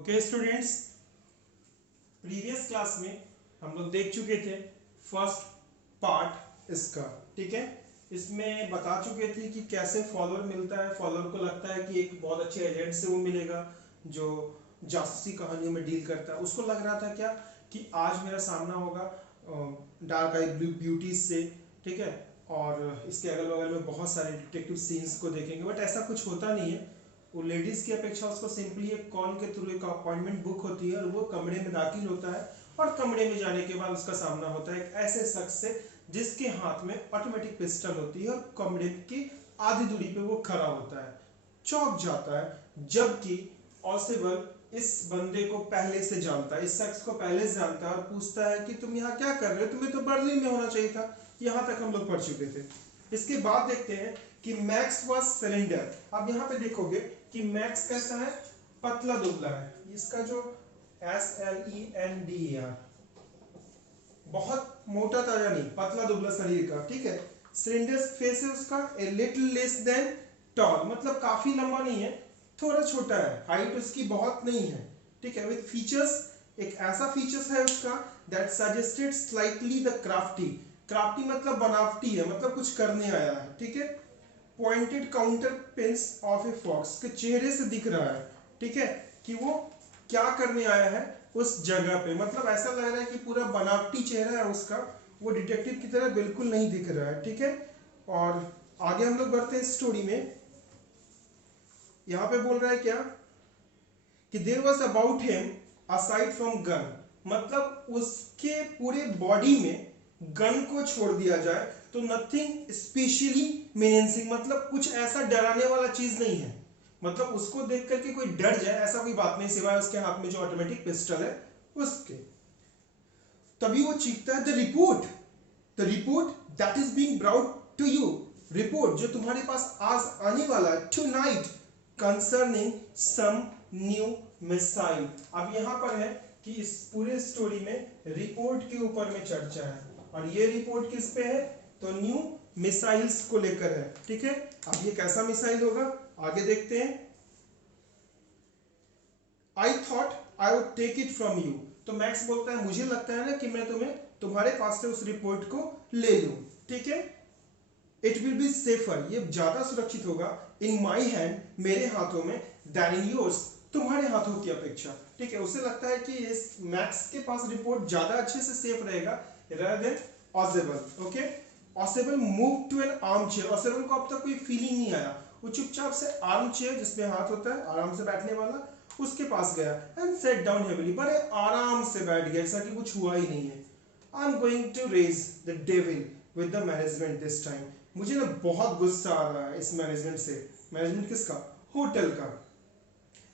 Okay students, previous class में हम लोग देख चुके थे फर्स्ट पार्ट इसका। ठीक है, इसमें बता चुके थे कि कैसे फॉलोअर मिलता है। फॉलोअर को लगता है कि एक बहुत अच्छे एजेंट से वो मिलेगा जो जासूसी कहानियों में डील करता है। उसको लग रहा था क्या कि आज मेरा सामना होगा डार्क आई ब्यूटीज से। ठीक है, और इसके अगल बगल में बहुत सारे डिटेक्टिव सीन्स को देखेंगे, बट ऐसा कुछ होता नहीं है। वो लेडीज की अपेक्षा उसको सिंपली एक कॉल के थ्रू एक अपॉइंटमेंट बुक होती है और वो कमरे में दाखिल होता है, और कमरे में जाने के बाद उसका सामना होता है एक ऐसे शख्स से जिसके हाथ में ऑटोमेटिक पिस्टल होती है और कमरे की आधी दूरी पे वो खड़ा होता है। चौंक जाता है, जबकि ऑसिबल इस बंदे को पहले से जानता है, इस शख्स को पहले से जानता है और पूछता है कि तुम यहाँ क्या कर रहे हो, तुम्हें तो बर्लिन में होना चाहिए था। यहाँ तक हम लोग पढ़ चुके थे। इसके बाद देखते हैं कि मैक्स वाज सिलेंडर। अब यहाँ पे देखोगे कि मैक्स कैसा है, पतला दुबला है। इसका जो SLENDER, बहुत मोटा ताजा नहीं, पतला दुबला शरीर का। ठीक है, सिलेंडर फेस है उसका, a little less than tall, मतलब काफी लंबा नहीं है, थोड़ा छोटा है। हाइट उसकी बहुत नहीं है। ठीक है, विद फीचर्स, एक ऐसा फीचर्स है उसका that suggested slightly the crafty. Crafty मतलब बनावटी है, मतलब कुछ करने आया है। ठीक है, pointed counter pins of a fox, के चेहरे से दिख रहा है। ठीक है, कि वो क्या करने आया है उस जगह पे, मतलब ऐसा लग रहा है कि पूरा बनावटी चेहरा है उसका, वो डिटेक्टिव की तरह बिल्कुल नहीं दिख रहा है। ठीक है, और आगे हम लोग बढ़ते हैं स्टोरी में। यहां पे बोल रहा है क्या कि there was about him aside from gun, मतलब उसके पूरे बॉडी में गन को छोड़ दिया जाए तो नथिंग स्पेशली मीनिंग, मतलब कुछ ऐसा डराने वाला चीज नहीं है। मतलब उसको देख करके कोई डर जाए ऐसा कोई बात नहीं, सिवाय उसके हाथ में जो ऑटोमेटिक पिस्टल है उसके। तभी वो चीखता है, the report that is being brought to you, report जो तुम्हारे पास आज आने वाला है, tonight concerning some new missile. अब यहां पर है कि इस पूरे स्टोरी में रिपोर्ट के ऊपर में चर्चा है, और ये रिपोर्ट किस पे है, तो न्यू मिसाइल्स को लेकर है। ठीक है, अब ये कैसा मिसाइल होगा आगे देखते हैं। I thought I would take it from you, तो मैक्स बोलता है मुझे लगता है ना कि मैं तुम्हारे पास से उस रिपोर्ट को ले लूं। ठीक है, इट विल बी सेफर, ये ज्यादा सुरक्षित होगा, इन माई हैंड, मेरे हाथों में, देन इन योर्स, तुम्हारे हाथों की अपेक्षा। ठीक है, उसे लगता है कि इस मैक्स के पास रिपोर्ट ज्यादा अच्छे से सेफ रहेगा rather than ऑसेबल। ओके, ऑसेबल move to an armchair, ऑसेबल को अब तक कोई फीलिंग नहीं आया, वो चुपचाप से आर्म चेयर जिसमें हाथ होता है आराम से बैठने वाला, उसके पास गया एंड सेट डाउन हेवीली, बड़े आराम से बैठ गया, ऐसा कि कुछ हुआ ही नहीं है। I am going to raise the devil with the management this time, मुझे ना बहुत गुस्सा आ रहा है इस मैनेजमेंट से। मैनेजमेंट किसका, होटल का।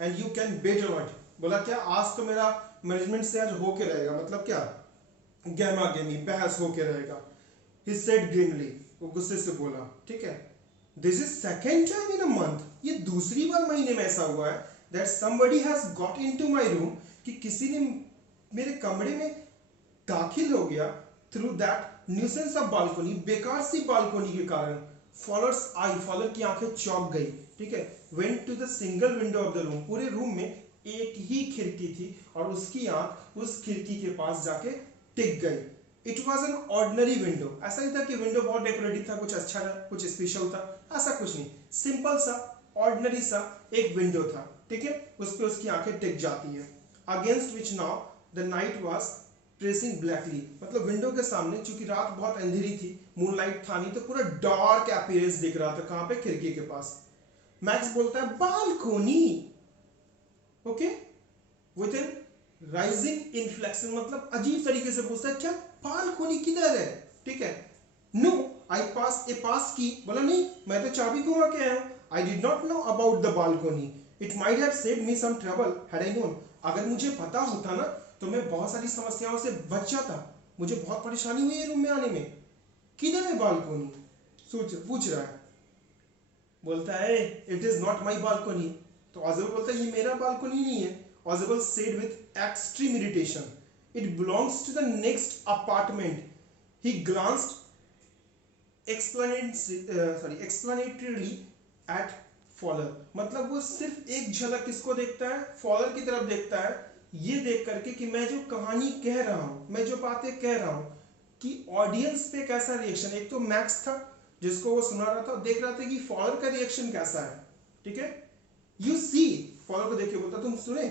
And you can bet on it, बोला क्या आज तो मेरा मैनेजमेंट से आज होके रहेगा, मतलब क्या गहमा गहमी बहस होके रहेगा। He said grimly, वो गुस्से से बोला। ठीक है, this is second time in a month, ये दूसरी बार महीने में ऐसा हुआ है that somebody has got into my room, कि किसी ने मेरे कमरे में दाखिल हो गया through that nuisance of balcony, बेकार सी बालकोनी के कारण। फॉलोअर्स आई, फॉलोअर की आंखें चौंक गई। ठीक है, went to the single window of the room, पूरे रूम में एक ही खिड़की थी और उसकी आंख उस खिड़की के पास जाके टिक गई। It was an ordinary window, ऐसा नहीं था कि विंडो बहुत डेकोरेटिव था, कुछ अच्छा था, कुछ स्पेशल था, ऐसा कुछ नहीं, सिंपल सा ऑर्डिनरी सा एक विंडो था। ठीक है, उस पर उसकी आंखें टिक जाती है। Against which now the night was tracing blackly, मतलब विंडो के सामने, चूंकि रात बहुत अंधेरी थी, मूनलाइट था नहीं, तो पूरा डार्क अपीयरेंस दिख रहा था। कहां पे, खिड़की के पास। मैक्स बोलता है balcony. Okay, with an rising inflection, मतलब अजीब तरीके से पूछता है क्या बालकोनी किधर है। ठीक है, नो आई पास ए पास की, बोला नहीं मैं तो चाबी घुमा के आया हूं। I did not know about the balcony, it might have saved me some trouble had I known, अगर मुझे पता होता ना तो मैं बहुत सारी समस्याओं से बच जाता, मुझे बहुत परेशानी हुई है रूम में आने में। किधर है बालकोनी, सोच पूछ रहा है। बोलता है it is not my balcony, तो ऑजिबल बोलता है ये मेरा बालकोनी नहीं है। Ogible said with extreme irritation, it belongs to the next apartment. He glanced explanatorily at Fowler, मतलब वो सिर्फ एक झलक किसको देखता है, फॉलर की तरफ देखता है, ये देख करके कि मैं जो कहानी कह रहा हूं, मैं जो बातें कह रहा हूं कि ऑडियंस पे कैसा रिएक्शन। एक तो मैक्स था जिसको वो सुना रहा था, देख रहा था कि फॉलर का रिएक्शन कैसा है, ठीक है। यू सी, फॉलर को देखिए बोलता तुम सुने,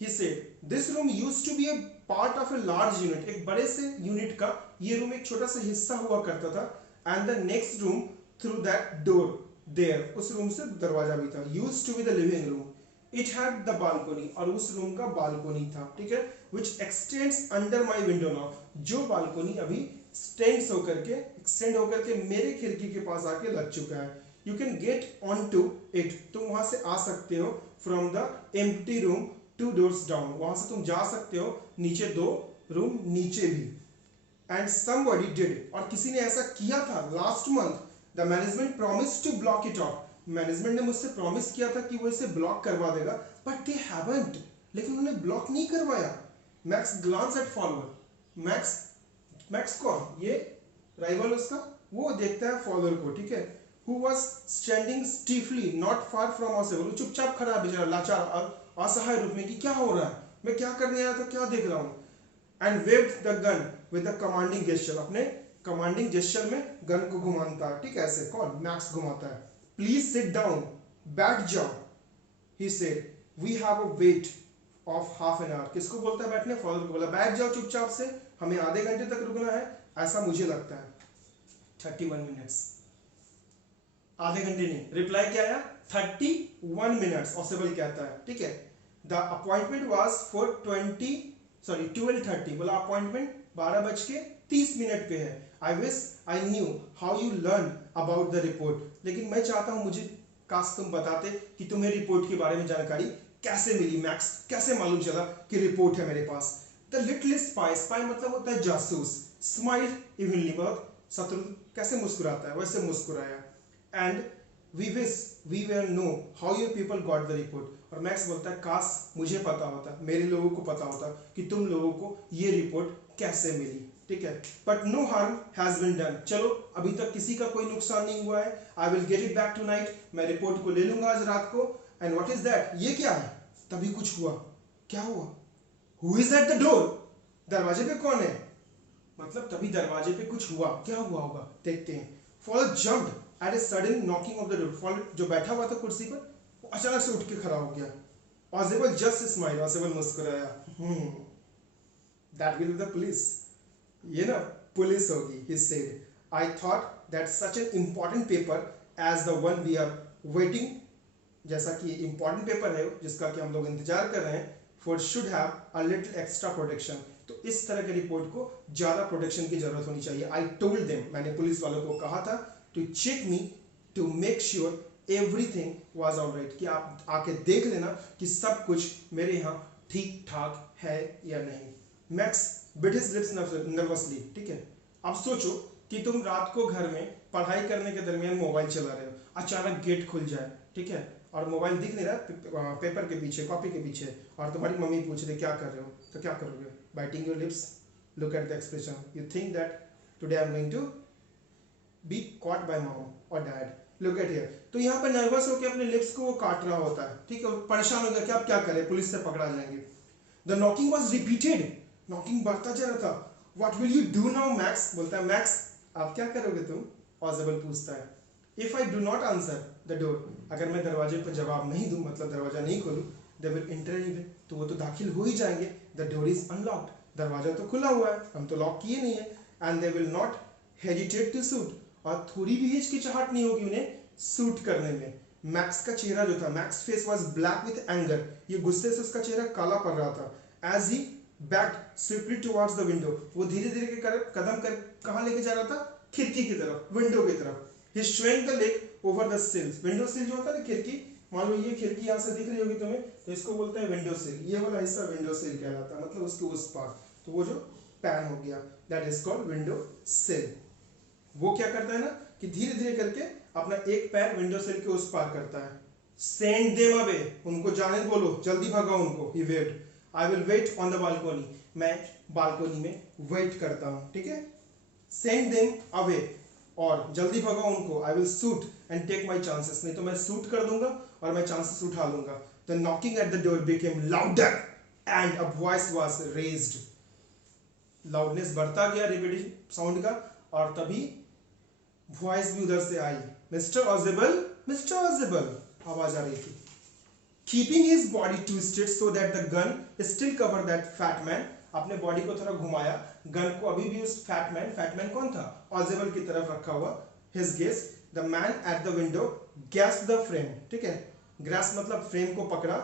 he said this room used to be a part of a large unit, एक बड़े से यूनिट का ये रूम एक छोटा सा हिस्सा हुआ करता था, and the next room through that door there, उस रूम से दरवाजा भी था, used to be the living room, it had the balcony, और उस रूम का बालकोनी था, ठीक है, which extends under my window now, जो बालकोनी अभी एक्सटेंड होकर के मेरे खिड़की के पास आके लग चुका है, you can get onto it, तुम वहां से आ सकते हो, from the empty room 2 doors down, वहां से तुम जा सकते हो नीचे 2 रूम नीचे भी, and somebody did, और किसी ने ऐसा किया था, last month the management promised to block it off, management ने मुझसे प्रॉमिस किया था कि वो इसे ब्लॉक करवा देगा, but they haven't, लेकिन उन्होंने ब्लॉक नहीं करवाया। Max glance at follower, Max कौन, ये राइवल उसका, वो देखता है फॉलोअर को, ठीक है, who was standing stiffly not far from us, वो चुपचाप खड़ा बेचारा लाचार असहाय रूप में कि क्या हो रहा है, मैं क्या करने आया था, क्या देख रहा हूँ, and waved the gun with a commanding gesture, अपने कमांडिंग जेस्चर में गन को घुमाता है, ठीक है, ऐसे कौन, मैक्स घुमाता है। प्लीज सिट डाउन, बैठ जाओ, he said we have a wait of half an hour, किसको बोलता है बैठने, फॉलोअर को बोला बैठ जाओ चुपचाप से, हमें आधे घंटे तक रुकना है, ऐसा मुझे लगता है। 31 मिनट्स, आधे घंटे नहीं, रिप्लाई क्या आया 31 मिनट्स, ऑसेबल कहता है, ठीक है। द अपॉइंटमेंट वाज फॉर 12:30, बोला अपॉइंटमेंट 12:30 पे है। I wish I knew how you learn about the report, लेकिन मैं चाहता हूं मुझे काश तुम बताते कि तुम्हें रिपोर्ट के बारे में जानकारी कैसे मिली, मैक्स कैसे मालूम चला कि रिपोर्ट है मेरे पास। द लिटिल स्पाई, स्पाई मतलब होता है जासूस, स्माइल इवनली, बहुत शत्रु कैसे मुस्कुराता है वैसे मुस्कुराया, and we wish we were know how your people got the report, और मैक्स बोलता है काश मुझे पता होता, मेरे लोगों को पता होता कि तुम लोगों को ये रिपोर्ट कैसे मिली, ठीक है। But no harm has been done, चलो अभी तक किसी का कोई नुकसान नहीं हुआ है। I will get it back tonight, मैं रिपोर्ट को ले लूंगा आज रात को। एंड व्हाट इज दैट, ये क्या है, तभी कुछ हुआ, क्या हुआ, who is at the door, दरवाजे पे कौन है, मतलब तभी दरवाजे पे कुछ हुआ, क्या हुआ होगा देखते हैं। Follower jumped eight a sudden knocking of the door, follower जो बैठा हुआ था कुर्सी पर वो अचानक से उठ के खड़ा हो गया। ऑसेबल जस्ट स्माइल, ऑसेबल मुस्कुराया, that will be the police, ये ना पुलिस होगी। He said, I thought that such an important paper as the one we are waiting, जैसा कि important paper है जिसका कि हम लोग इंतजार कर रहे हैं, for should have a little extra protection, तो इस तरह के रिपोर्ट को ज्यादा प्रोटेक्शन की जरूरत होनी चाहिए। I told them, मैंने पुलिस वालों को कहा था, to check me to make sure everything was alright, कि आप आके देख लेना कि सब कुछ मेरे यहाँ ठीक ठाक है या नहीं। Max bit his lips nervously, ठीक है। अब सोचो कि तुम रात को घर में पढ़ाई करने के दरमियान मोबाइल चला रहे हो, अचानक गेट खुल जाए, ठीक है, और मोबाइल दिख नहीं रहा पेपर के पीछे, कॉपी के पीछे, और तुम्हारी मम्मी पूछ रही क्या कर रहे हो, तो क्या करोगे, biting your lips, look at the expression, you think that today I am going to be caught by mom और डैड, लुक एट हियर। तो यहाँ पर नर्वस होकर अपने लिप्स को वो काट रहा होता है, ठीक है, परेशान हो गया कि आप क्या करें, पुलिस से पकड़ा जाएंगे। The knocking was repeated, knocking बढ़ता जा रहा था। What will you do now max, बोलता है मैक्स आप क्या करोगे तुम, ऑसेबल पूछता है। If I do not answer the door, अगर मैं दरवाजे पर जवाब नहीं दूं, मतलब दरवाजा नहीं खोलूं, दे विल एंटर एनीवे, तो वो तो दाखिल हो ही जाएंगे। द डोर इज अनलॉक्ड, दरवाजा तो खुला हुआ है, हम तो लॉक किए नहीं है। And they will not hesitate to shoot, और थोड़ी भी हिचकिचाहट नहीं होगी उन्हें शूट करने में। मैक्स का चेहरा जो था, Max face was black with anger, ये गुस्से से उसका चेहरा काला पड़ रहा था। As he back swiftly towards the window, वो धीरे धीरे के कदम कर कहां लेके जा रहा था, खिड़की की तरफ, विंडो की तरफ। He swing the leg over the sill, window sill जो होता है ना खिड़की, मान लो ये खिड़की यहाँ से दिख रही होगी तुम्हें, तो इसको बोलते हैं विंडो सिल, ये वाला हिस्सा विंडो सिल कहलाता है, मतलब उसके उस पार, तो वो जो पैन हो गया दैट इज कॉल्ड विंडो सिल। वो क्या करता है ना कि धीरे धीरे करके अपना एक पैर विंडो सिल के उस पार करता है। सेंड देम अवे, उनको जाने बोलो, जल्दी भगाओ उनको। He waved, I will wait on the balcony, मैं बालकोनी में वेट करता हूं, ठीक है। सेंड देम अवे, और जल्दी भगाओ उनको, I will shoot and take my chances, नहीं तो मैं शूट कर दूंगा और मैं चांसेस उठा लूंगा। The knocking at the door became louder and a voice was raised, loudness बढ़ता गया रिपीटिशन साउंड का, और तभी वॉइस भी उधर से आई, मिस्टर ऑजेबल, मिस्टर ऑजेबल आवाज आ रही थी। Keeping his body twisted so that the gun still cover that fat man, अपने बॉडी को थोड़ा घुमाया, गन को अभी भी उस फैट मैन कौन था, ऑजेबल की तरफ रखा हुआ, his guess the man at the window grasp the frame, ठीक है, ग्रास्प मतलब फ्रेम को पकड़ा,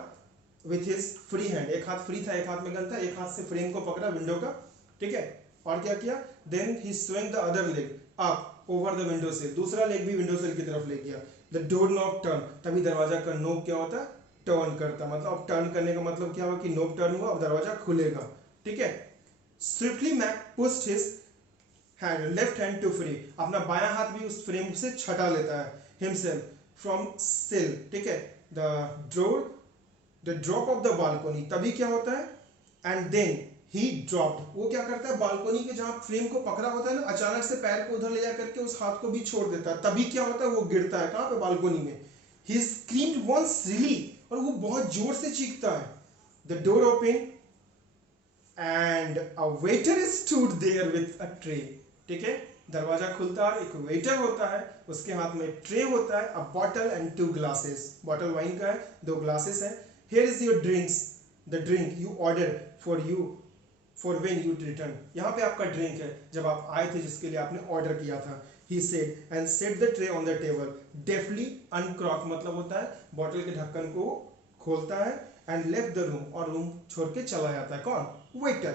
विथ हिज फ्री हैंड, एक हाथ फ्री था एक हाथ में गन था, एक हाथ से फ्रेम को पकड़ा विंडो का, ठीक है, और क्या किया, then he swing the other leg up over the window sill, दूसरा लेग भी विंडो सिल की तरफ ले गया। द डोर नॉब टर्न, तभी दरवाजा का नोब क्या होता है, टर्न करता, मतलब अब टर्न करने का मतलब क्या हुआ कि नोब टर्न हुआ, अब दरवाजा खुलेगा, ठीक है। Swiftly Max pushed his hand left hand to free, अपना बायां हाथ भी उस फ्रेम से छटा लेता है, हिमसेल्फ फ्रॉम सिल, ठीक है, the drop of the balcony, तभी क्या होता है, एंड देन ही ड्रॉप्ड, वो क्या करता है, बालकोनी के जहां फ्रेम को पकड़ा होता है ना, अचानक से पैर को उधर ले जा करके उस हाथ को भी छोड़ देता है, तभी क्या होता है, वो गिरता है कहां पे, बालकोनी में। ही स्क्रीम्ड वंस रियली, और वो बहुत जोर से चीखता है। The door open and a waiter stood there with a tray, ठीक है, दरवाजा खुलता है, एक वेटर होता है, उसके हाथ में ट्रे होता है, अ bottle and 2 glasses, bottle wine का है, 2 ग्लासेस है। Here is your drinks, the drink you order for when you return, यहाँ पे आपका ड्रिंक है जब आप आए थे, जिसके लिए आपने ऑर्डर किया था। He said and set the tray on the table, deftly uncork मतलब होता है बॉटल के ढक्कन को खोलता है, एंड लेफ्ट द रूम, और रूम छोड़ के चला जाता है, कौन, वेटर।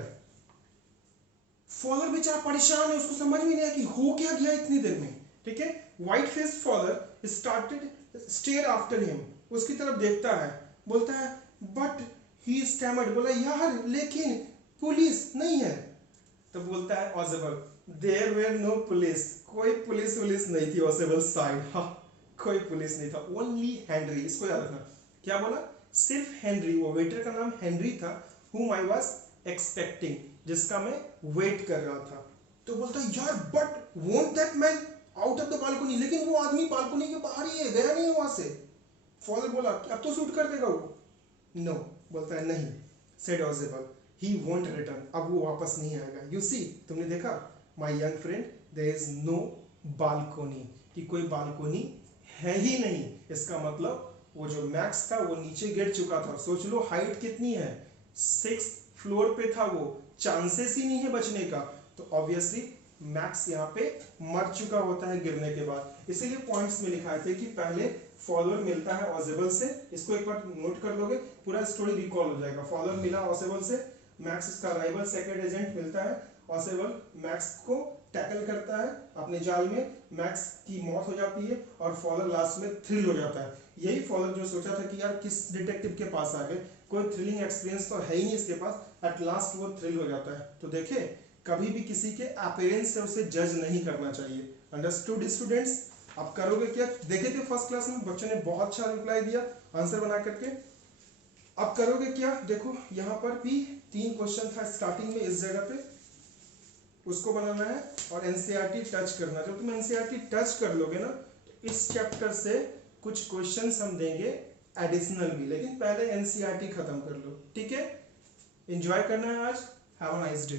फॉलर बेचारा परेशान है, उसको समझ में नहीं आया कि हो क्या गया इतनी देर में, ठीक है। White face Fowler started stare after him, उसकी तरफ देखता है, बोलता है बट ही स्टैमर्ड, बोला यार लेकिन पुलिस नहीं है, तो बोलता है Ausable there were no police, कोई पुलिस वुलिस नहीं थी ऑजेबल साइड, हाँ कोई पुलिस नहीं था, ओनली हेनरी, इसको याद रखना, क्या बोला, सिर्फ हेनरी, वो वेटर का नाम हेनरी था, whom I was expecting, जिसका मैं वेट कर रहा था। तो बोलता है यार but won't that man out of the balcony, लेकिन वो आदमी बालकनी के बाहर ही है, गया नहीं है वहां से। फॉलर बोला अब तो शूट कर देगा वो, नो, बोलता है नहीं, said Ausable he won't return, अब वो वापस नहीं आएगा। यू सी, तुमने देखा my young friend, there is no balcony, कि कोई बालकोनी है ही नहीं, इसका मतलब वो जो मैक्स था वो नीचे गिर चुका था, सोच लो हाइट कितनी है, 6th फ्लोर पे था वो, चांसेस ही नहीं है बचने का, तो ऑब्वियसली मैक्स यहाँ पे मर चुका होता है गिरने के बाद। इसीलिए पॉइंट्स में लिखा थे कि पहले फॉलोअर मिलता है ऑजेबल से, इसको एक बार नोट कर लोगे पूरा स्टोरी रिकॉल हो जाएगा। फॉलोअर मिला ऑजेबल से, मैक्स इसका राइवल सेकंड एजेंट मिलता है, ऑजेबल मैक्स को टैकल करता है अपने जाल में, मैक्स की मौत हो जाती है और फॉलोअर लास्ट में थ्रिल हो जाता है। यही फॉलोअर जो सोचा था कि यार किस डिटेक्टिव के पास आ गए, कोई थ्रिलिंग एक्सपीरियंस तो है ही नहीं इसके पास, एट लास्ट वो थ्रिल हो जाता है। तो देखे कभी भी किसी के अपीयरेंस से उसे जज नहीं करना चाहिए। अंडरस्टूड स्टूडेंट्स, आप करोगे क्या, देखे थे फर्स्ट क्लास में बच्चों ने बहुत अच्छा रिप्लाई दिया आंसर बना करके, अब करोगे क्या, देखो यहाँ पर भी 3 क्वेश्चन था स्टार्टिंग में इस जगह पे, उसको बनाना है और एनसीईआरटी टच करना। जब तुम एनसीईआरटी टच कर लोगे ना तो इस चैप्टर से कुछ क्वेश्चंस हम देंगे एडिशनल भी, लेकिन पहले एनसीईआरटी खत्म कर लो, ठीक है। एंजॉय करना है आज, हैव अ नाइस डे।